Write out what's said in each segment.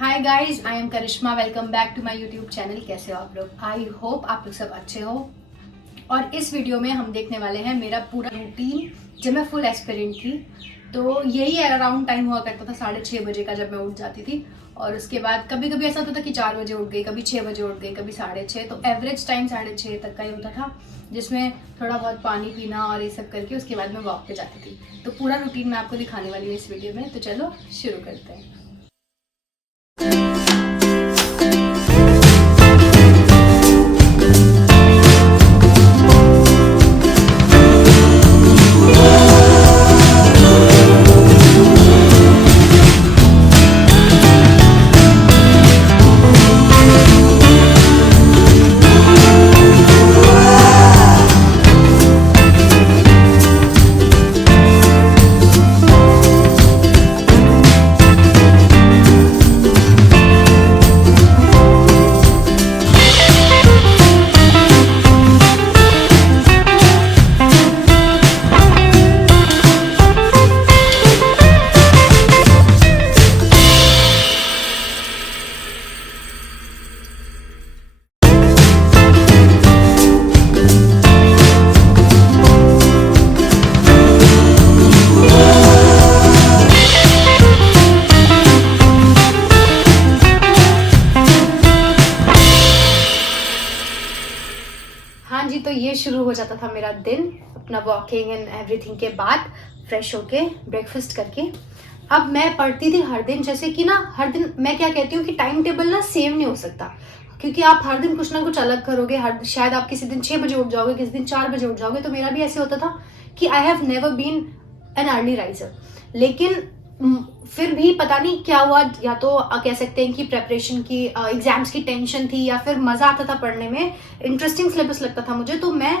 Hi guys, I am Karishma. Welcome back to my YouTube channel. कैसे हो आप लोग? आई होप आप लोग सब अच्छे हो। और इस वीडियो में हम देखने वाले हैं मेरा पूरा रूटीन जब मैं फुल एस्पिरेंट थी। तो यही अराउंड टाइम हुआ करता था 6:30 बजे का, जब मैं उठ जाती थी। और उसके बाद कभी कभी ऐसा होता था कि 4 बजे उठ गई, कभी 6 बजे उठ गई, कभी 6:30। तो एवरेज टाइम 6:30 तक का ही होता था, जिसमें थोड़ा बहुत पानी पीना और ये सब करके उसके बाद मैं वॉक पे जाती थी। तो पूरा रूटीन मैं आपको दिखाने वाली हूँ इस वीडियो में। तो चलो शुरू करते हैं। हाँ जी, तो ये शुरू हो जाता था मेरा दिन अपना वॉकिंग एंड एवरीथिंग के बाद, फ्रेश होके ब्रेकफास्ट करके। अब मैं पढ़ती थी हर दिन, जैसे कि ना हर दिन मैं क्या कहती हूँ कि टाइम टेबल ना सेम नहीं हो सकता, क्योंकि आप हर दिन कुछ ना कुछ अलग करोगे। शायद आप किसी दिन 6 बजे उठ जाओगे, किसी दिन 4 बजे उठ जाओगे। तो मेरा भी ऐसे होता था कि I have never been an early riser. लेकिन फिर भी पता नहीं क्या हुआ, या तो कह सकते हैं कि प्रेपरेशन की, एग्जाम्स की टेंशन थी, या फिर मजा आता था पढ़ने में, इंटरेस्टिंग सिलेबस लगता था मुझे, तो मैं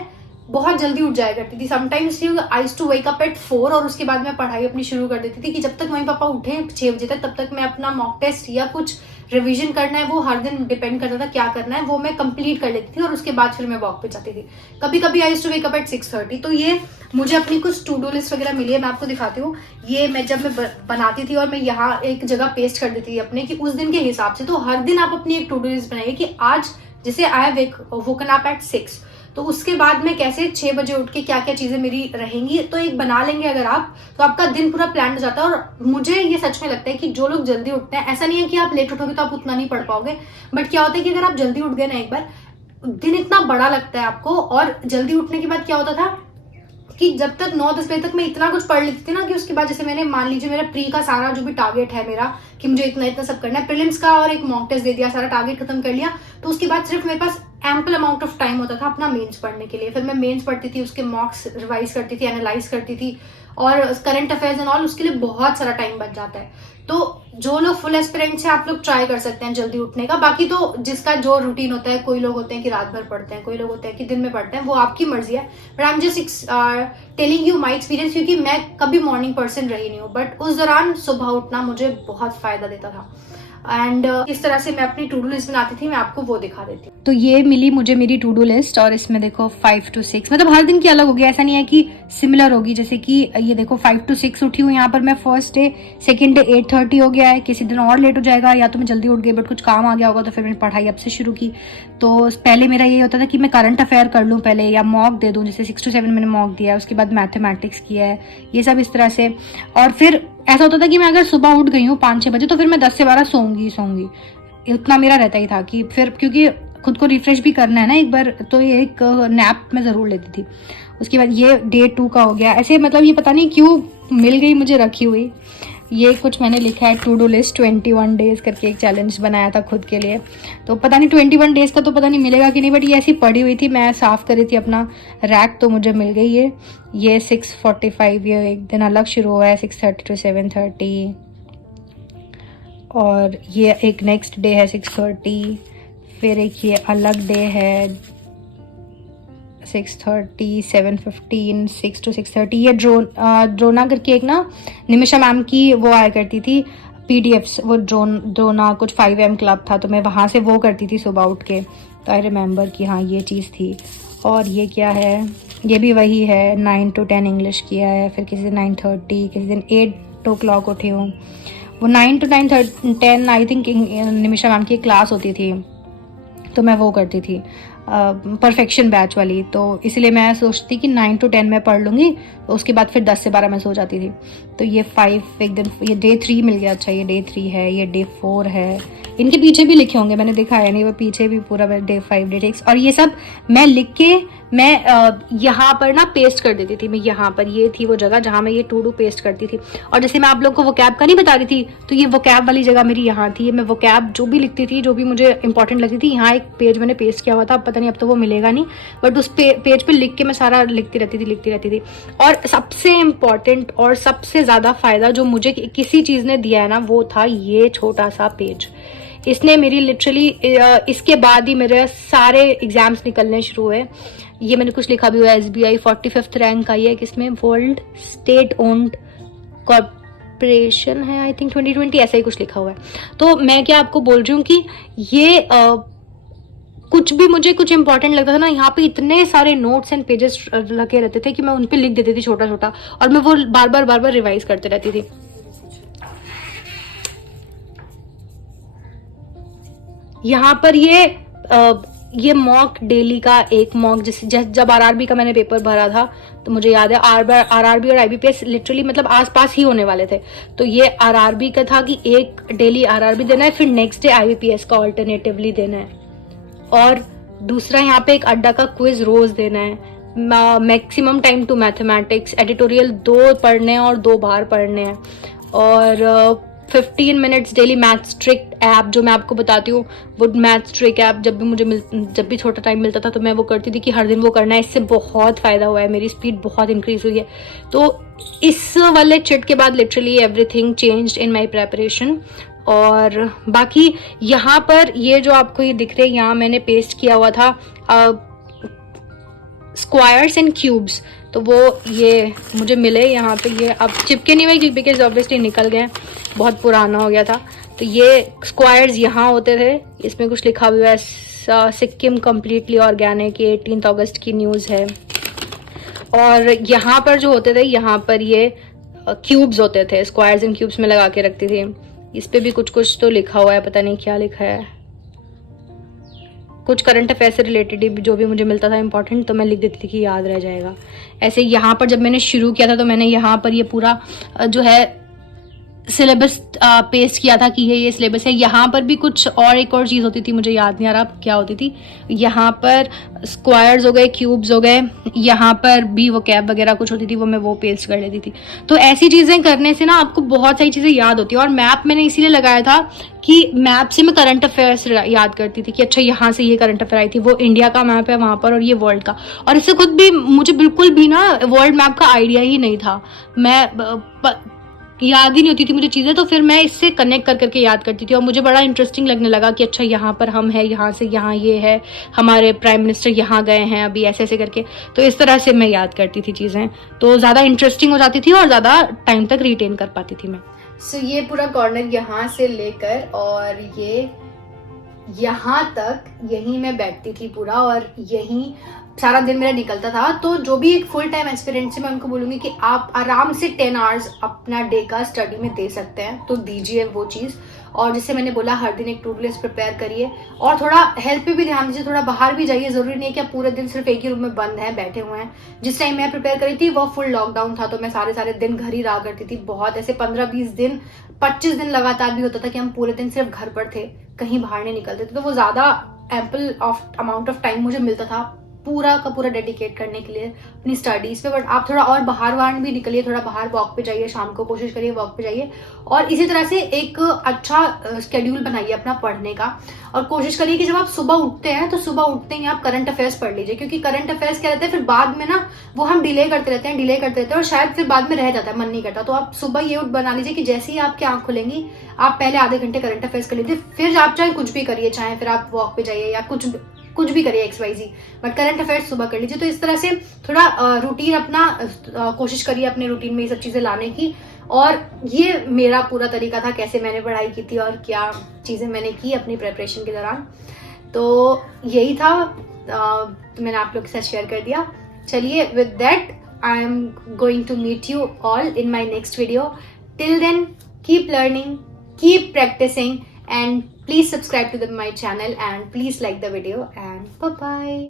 बहुत जल्दी उठ जाया करती थी। Sometimes I used to wake up at 4 और उसके बाद मैं पढ़ाई अपनी शुरू कर देती थी कि जब तक मम्मी पापा उठे 6 बजे तक, तब तक मैं अपना मॉक टेस्ट या कुछ रिवीजन करना है, वो हर दिन डिपेंड करता था क्या करना है, वो मैं कंप्लीट कर लेती थी। और उसके बाद फिर मैं वॉक पे जाती थी। कभी कभी I used to wake up at 6:30। तो ये मुझे अपनी कुछ टू डू लिस्ट वगैरह मिली है, मैं आपको दिखाती हूँ। ये मैं जब मैं बनाती थी और मैं यहाँ एक जगह पेस्ट कर देती थी अपने, कि उस दिन के हिसाब से। तो हर दिन आप अपनी एक टू डू लिस्ट बनाइए कि आज जैसे I have woken up at 6, तो उसके बाद में कैसे 6 बजे उठ के क्या क्या चीजें मेरी रहेंगी, तो एक बना लेंगे अगर आप, तो आपका दिन पूरा प्लान हो जाता है। और मुझे ये सच में लगता है कि जो लोग जल्दी उठते हैं, ऐसा नहीं है कि आप लेट उठोगे तो आप उतना नहीं पढ़ पाओगे, बट क्या होता है कि अगर आप जल्दी उठ गए ना एक बार, दिन इतना बड़ा लगता है आपको। और जल्दी उठने के बाद क्या होता था कि जब तक 9-10 बजे तक मैं इतना कुछ पढ़ लेती थी ना, कि उसके बाद जैसे मैंने मान लीजिए मेरा प्री का सारा जो भी टारगेट है मेरा, कि मुझे इतना इतना सब करना है, प्रीलिम्स का और एक मॉक टेस्ट दे दिया, सारा टारगेट खत्म कर लिया, तो उसके बाद सिर्फ मेरे पास एम्पल अमाउंट ऑफ टाइम होता था अपना मेंस पढ़ने के लिए। फिर मैं मेंस पढ़ती थी, उसके मॉक्स रिवाइज करती थी, एनालाइज करती थी, और करंट अफेयर्स एंड ऑल, उसके लिए बहुत सारा टाइम बच जाता है। तो जो लोग फुल एस्पिरेंट्स हैं, आप लोग ट्राई कर सकते हैं जल्दी उठने का। बाकी तो जिसका जो रूटीन होता है, कोई लोग होते हैं कि रात भर पढ़ते हैं, कोई लोग होते हैं कि दिन में पढ़ते हैं, वो आपकी मर्जी है। But I am just telling you my experience, क्योंकि मैं कभी मॉर्निंग पर्सन रही नहीं हूँ, बट उस दौरान सुबह उठना मुझे बहुत फायदा देता था। एंड इस तरह से मैं अपनी टू डू लिस्ट बनाती थी, मैं आपको वो दिखा देती हूँ। तो ये मिली मुझे मेरी टू डू लिस्ट, और इसमें देखो 5 to 6, मतलब हर दिन की अलग होगी, ऐसा नहीं है कि सिमिलर होगी। जैसे कि ये देखो 5 to 6 उठी हूँ यहाँ पर मैं फर्स्ट डे, सेकेंड डे 8:30 हो गया है, किसी दिन और लेट हो जाएगा, या तो मैं जल्दी उठ गई बट कुछ काम आ गया होगा, तो फिर मैंने पढ़ाई अब से शुरू की। तो पहले मेरा ये होता था कि मैं करंट अफेयर कर लूँ पहले, या मॉक दे दूँ, जैसे 6 to 7 मैंने मॉक दिया है, उसके बाद मैथमेटिक्स किया है, ये सब इस तरह से। और फिर ऐसा होता था कि मैं अगर सुबह उठ गई हूँ 5-6 बजे, तो फिर मैं 10 से 12 सोऊंगी। इतना मेरा रहता ही था कि फिर, क्योंकि खुद को रिफ्रेश भी करना है ना एक बार, तो ये एक नैप मैं ज़रूर लेती थी। उसके बाद ये डे 2 का हो गया ऐसे, मतलब ये पता नहीं क्यों मिल गई मुझे रखी हुई। ये कुछ मैंने लिखा है टू डू लिस्ट 21 डेज करके, एक चैलेंज बनाया था खुद के लिए। तो पता नहीं 21 डेज का तो पता नहीं मिलेगा कि नहीं, बट ये ऐसी पड़ी हुई थी, मैं साफ़ करी थी अपना रैक, तो मुझे मिल गई ये 6:45, ये एक दिन अलग शुरू हुआ है 6:30 to 7:30। और ये एक नेक्स्ट डे है 6:30, फिर एक ये अलग डे है 6:30, 7:15, 6 to 6:30। ये ड्रोना करके एक ना निमिषा मैम की वो आया करती थी PDFs, वो ड्रोना कुछ 5am क्लब था, तो मैं वहाँ से वो करती थी सुबह उठ के। तो आई रिमेंबर कि हाँ ये चीज़ थी। और ये क्या है, ये भी वही है, 9 to 10 इंग्लिश किया है, फिर किसी दिन 9:30, किसी दिन 8 o'clock उठी हूँ। वो 9 to 9:10 I think Nimisha ma'am की क्लास होती थी, तो मैं वो करती थी परफेक्शन बैच वाली। तो इसलिए मैं सोचती कि 9 to 10 मैं पढ़ लूँगी, तो उसके बाद फिर 10 से 12 मैं सो जाती थी। तो ये 5 एक दिन, ये डे 3 मिल गया। अच्छा, ये डे 3 है, ये डे 4 है। इनके पीछे भी लिखे होंगे, मैंने देखा है नहीं, वो पीछे भी पूरा डे 5 डे 6 और ये सब मैं लिख के मैं यहाँ पर ना पेस्ट कर देती थी। मैं यहाँ पर, ये थी वो जगह जहाँ मैं ये टू डू पेस्ट करती थी। और जैसे मैं आप लोग को वोकैब का नहीं बता रही थी, तो ये वोकैब वाली जगह मेरी यहाँ थी। मैं वोकैब जो भी लिखती थी, जो भी मुझे इंपॉर्टेंट लगती थी, यहाँ एक पेज मैंने पेस्ट किया हुआ था। पता नहीं अब तो वो मिलेगा नहीं, बट उस पेज पे लिख के मैं सारा लिखती रहती थी। और सबसे इम्पॉर्टेंट और सबसे ज़्यादा फ़ायदा जो मुझे किसी चीज़ ने दिया है ना, वो था ये छोटा सा पेज। इसने मेरी लिटरली, इसके बाद ही मेरे सारे एग्जाम्स निकलने शुरू हुए। ये मैंने कुछ लिखा भी हुआ है, SBI 45th रैंक का ये, किसमें, वर्ल्ड स्टेट ओन्ड कॉर्पोरेशन है आई थिंक 2020, ऐसा ही कुछ लिखा हुआ है। तो मैं क्या आपको बोल रही हूँ कि ये कुछ भी मुझे कुछ इंपॉर्टेंट लगता था ना, यहाँ पे इतने सारे नोट्स एंड पेजेस लगे रहते थे कि मैं उन पे लिख देती थी छोटा छोटा, और मैं वो बार बार रिवाइज करते रहती थी। यहाँ पर ये मॉक डेली का एक मॉक, जब RRB का मैंने पेपर भरा था, तो मुझे याद है RRB और IBPS लिटरली मतलब आसपास ही होने वाले थे। तो ये RRB का था कि एक डेली RRB देना है, फिर नेक्स्ट डे IBPS का ऑल्टरनेटिवली देना है, और दूसरा यहाँ पे एक अड्डा का क्विज रोज देना है। Maximum time to mathematics, editorial 2 पढ़ने और 2 बार पढ़ने हैं, और 15 minutes daily maths trick app, जो मैं आपको बताती हूँ, वो मैथ्स ट्रिक ऐप जब भी छोटा टाइम मिलता था तो मैं वो करती थी कि हर दिन वो करना है। इससे बहुत फ़ायदा हुआ है, मेरी स्पीड बहुत इंक्रीज हुई है। तो इस वाले चिट के बाद literally everything changed in my preparation. और बाकी यहाँ पर ये जो आपको ये दिख रहे हैं, यहाँ मैंने पेस्ट किया हुआ था स्क्वायर्स एंड क्यूब्स, तो वो ये मुझे मिले यहाँ पे। ये अब चिपके नहीं हुए बिकॉज ऑब्वियसली निकल गए, बहुत पुराना हो गया था। तो ये स्क्वायर्स यहाँ होते थे, इसमें कुछ लिखा हुआ है सिक्किम कम्प्लीटली ऑर्गेनिक, 18 अगस्त की न्यूज़ है। और यहाँ पर जो होते थे, यहाँ पर ये क्यूब्स होते थे, स्क्वायर्स एंड क्यूब्स में लगा के रखती थी। इस पे भी कुछ तो लिखा हुआ है, पता नहीं क्या लिखा है, कुछ करंट अफेयर से रिलेटेड जो भी मुझे मिलता था इंपॉर्टेंट, तो मैं लिख देती थी कि याद रह जाएगा। ऐसे यहाँ पर जब मैंने शुरू किया था, तो मैंने यहाँ पर ये पूरा जो है सिलेबस पेस्ट किया था कि ये सिलेबस है। यहाँ पर भी कुछ और एक और चीज़ होती थी, मुझे याद नहीं आ रहा क्या होती थी। यहाँ पर स्क्वायर्स हो गए, क्यूब्स हो गए, यहाँ पर भी वो कैब वगैरह कुछ होती थी, वो मैं वो पेस्ट कर लेती थी। तो ऐसी चीज़ें करने से ना आपको बहुत सारी चीज़ें याद होती है। और मैप मैंने इसीलिए लगाया था कि मैप से मैं करंट अफेयर्स याद करती थी कि अच्छा यहाँ से ये करंट अफेयर आई थी, वो इंडिया का मैप है वहाँ पर, और ये वर्ल्ड का। और इससे खुद भी मुझे बिल्कुल भी ना वर्ल्ड मैप का आइडिया ही नहीं था, मैं याद ही नहीं होती थी मुझे चीज़ें, तो फिर मैं इससे कनेक्ट करके याद करती थी। और मुझे बड़ा इंटरेस्टिंग लगने लगा कि अच्छा यहाँ पर हम हैं, यहाँ से यहाँ ये है, हमारे प्राइम मिनिस्टर यहाँ गए हैं अभी, ऐसे ऐसे करके। तो इस तरह से मैं याद करती थी चीज़ें, तो ज़्यादा इंटरेस्टिंग हो जाती थी और ज़्यादा टाइम तक रिटेन कर पाती थी मैं। सो ये पूरा कॉर्नर यहाँ से लेकर और ये यहाँ तक, यहीं मैं बैठती थी पूरा, और यहीं सारा दिन मेरा निकलता था। तो जो भी एक फुल टाइम एस्पिरेंट से मैं उनको बोलूँगी कि आप आराम से 10 आवर्स अपना डे का स्टडी में दे सकते हैं, तो दीजिए वो चीज़। और जैसे मैंने बोला, हर दिन एक टू डू लिस्ट प्रिपेयर करिए, और थोड़ा हेल्थ पे भी ध्यान दीजिए, थोड़ा बाहर भी जाइए। ज़रूरी नहीं है कि आप पूरे दिन सिर्फ एक ही रूम में बंद हैं, बैठे हुए हैं। जिस टाइम मैं प्रिपेयर करी थी वो फुल लॉकडाउन था, तो मैं सारे दिन घर ही रहा करती थी। बहुत ऐसे 15-20 दिन, 25 दिन लगातार भी होता था कि हम पूरे दिन सिर्फ घर पर थे, कहीं बाहर नहीं निकलते थे। तो वो ज़्यादा एम्पल अमाउंट ऑफ टाइम मुझे मिलता था पूरा का पूरा डेडिकेट करने के लिए अपनी स्टडीज पे। बट आप थोड़ा और बाहर भी निकलिए, थोड़ा बाहर वॉक पे जाइए, शाम को कोशिश करिए वॉक पे जाइए, और इसी तरह से एक अच्छा स्केड्यूल बनाइए अपना पढ़ने का। और कोशिश करिए कि जब आप सुबह उठते हैं, तो सुबह उठते ही आप करंट अफेयर्स पढ़ लीजिए, क्योंकि करंट अफेयर्स क्या रहते हैं, फिर बाद में ना वो हम डिले करते रहते हैं, और शायद फिर बाद में रह जाता है, मन नहीं करता। तो आप सुबह ये बना लीजिए कि जैसे ही आपकी आंख खुलेंगी, आप पहले आधे घंटे करंट अफेयर्स कर लीजिए, फिर आप चाहे कुछ भी करिए, चाहे फिर आप वॉक पे जाइए या कुछ भी करिए XYZ, बट करंट अफेयर्स सुबह कर लीजिए। तो इस तरह से थोड़ा रूटीन अपना कोशिश करिए अपने रूटीन में ये सब चीज़ें लाने की। और ये मेरा पूरा तरीका था कैसे मैंने पढ़ाई की थी और क्या चीज़ें मैंने की अपनी प्रेपरेशन के दौरान। तो यही था, तो मैंने आप लोग के साथ शेयर कर दिया। चलिए, with that I am going to meet you all in my next video. Till then, keep learning, keep practicing, and please subscribe to my channel, and please like the video, and bye bye.